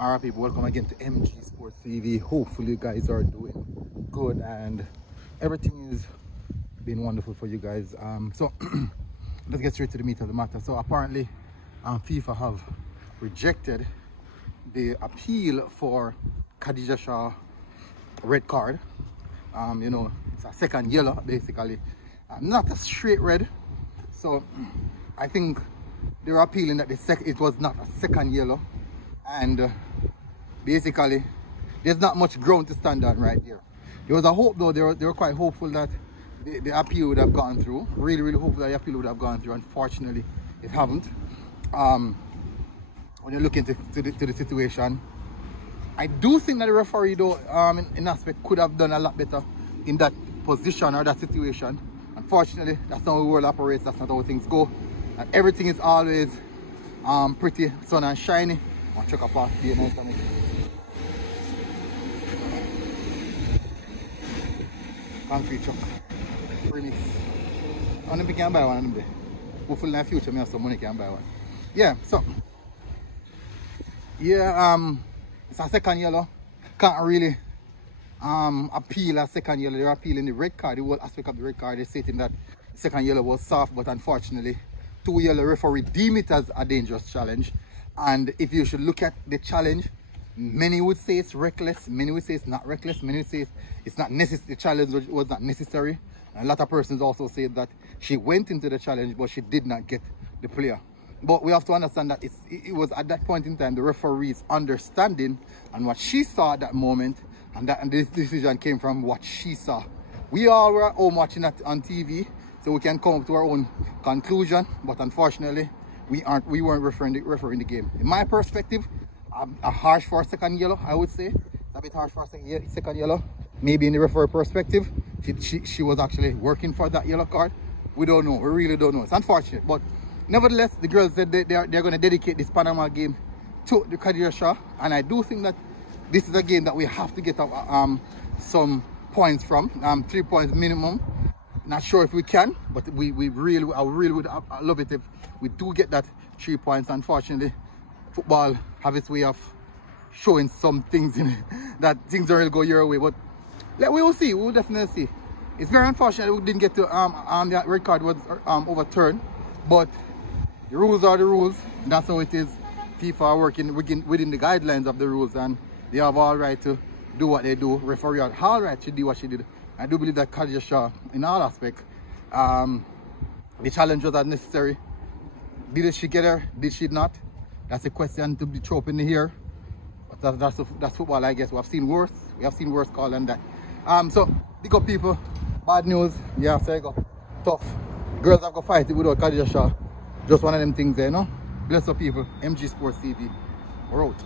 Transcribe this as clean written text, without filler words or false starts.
Alright people, welcome again to MG Sports TV. Hopefully you guys are doing good and everything is been wonderful for you guys. So let's get straight to the meat of the matter. So apparently FIFA have rejected the appeal for Khadija red card. You know, it's a second yellow basically, not a straight red. So I think they were appealing that it was not a second yellow, and basically there's not much ground to stand on right there. There was a hope though, they were quite hopeful that the appeal would have gone through. Really hopeful that the appeal would have gone through. Unfortunately it haven't. When you look into the situation, I do think that the referee though in aspect could have done a lot better in that position or that situation. Unfortunately that's not how the world operates, that's not how things go, and everything is always pretty sun and shiny. I'll check up off here nice for me. Concrete truck remix. I want to can buy one of them there. Hopefully in the future I have some money can buy one. Yeah, so yeah, it's a second yellow. Can't really appeal a second yellow. They're appealing the red card, the whole aspect of the red card. They're stating that the second yellow was soft, but unfortunately two yellow referee deem it as a dangerous challenge. And if you should look at the challenge, many would say it's reckless, many would say it's not reckless, many would say it's not necessary. The challenge was not necessary. And a lot of persons also said that she went into the challenge but she did not get the player. But we have to understand that it was at that point in time the referee's understanding and what she saw at that moment, and this decision came from what she saw. We all were at home watching that on TV, so we can come up to our own conclusion, but unfortunately we weren't referring the game. In my perspective, a harsh for a second yellow, I would say. It's a bit harsh for a second yellow. Maybe in the referee perspective, she was actually working for that yellow card. We don't know, we really don't know. It's unfortunate, but nevertheless, the girls said they're going to dedicate this Panama game to the Kahdija, and I do think that this is a game that we have to get some points from, 3 points minimum. Not sure if we can, but I really would love it if we do get that 3 points. Unfortunately, football have its way of showing some things in it, that things don't really go your way, but we will see. We will definitely see. It's very unfortunate we didn't get to that red card was overturned, but the rules are the rules. That's how it is. FIFA are working within the guidelines of the rules, and they have all right to do what they do. Referee had all right to do what she did. I do believe that Kahdija, in all aspects, the challenge was unnecessary. Did she get her? Did she not? That's a question to be thrown in the air. But that's football, I guess. We have seen worse. We have seen worse call than that. So big up people. Bad news. Yeah, so you go. Tough. Girls have to fight it without Kahdija. Just one of them things there, no? Bless up people. MG Sports TV. We're out.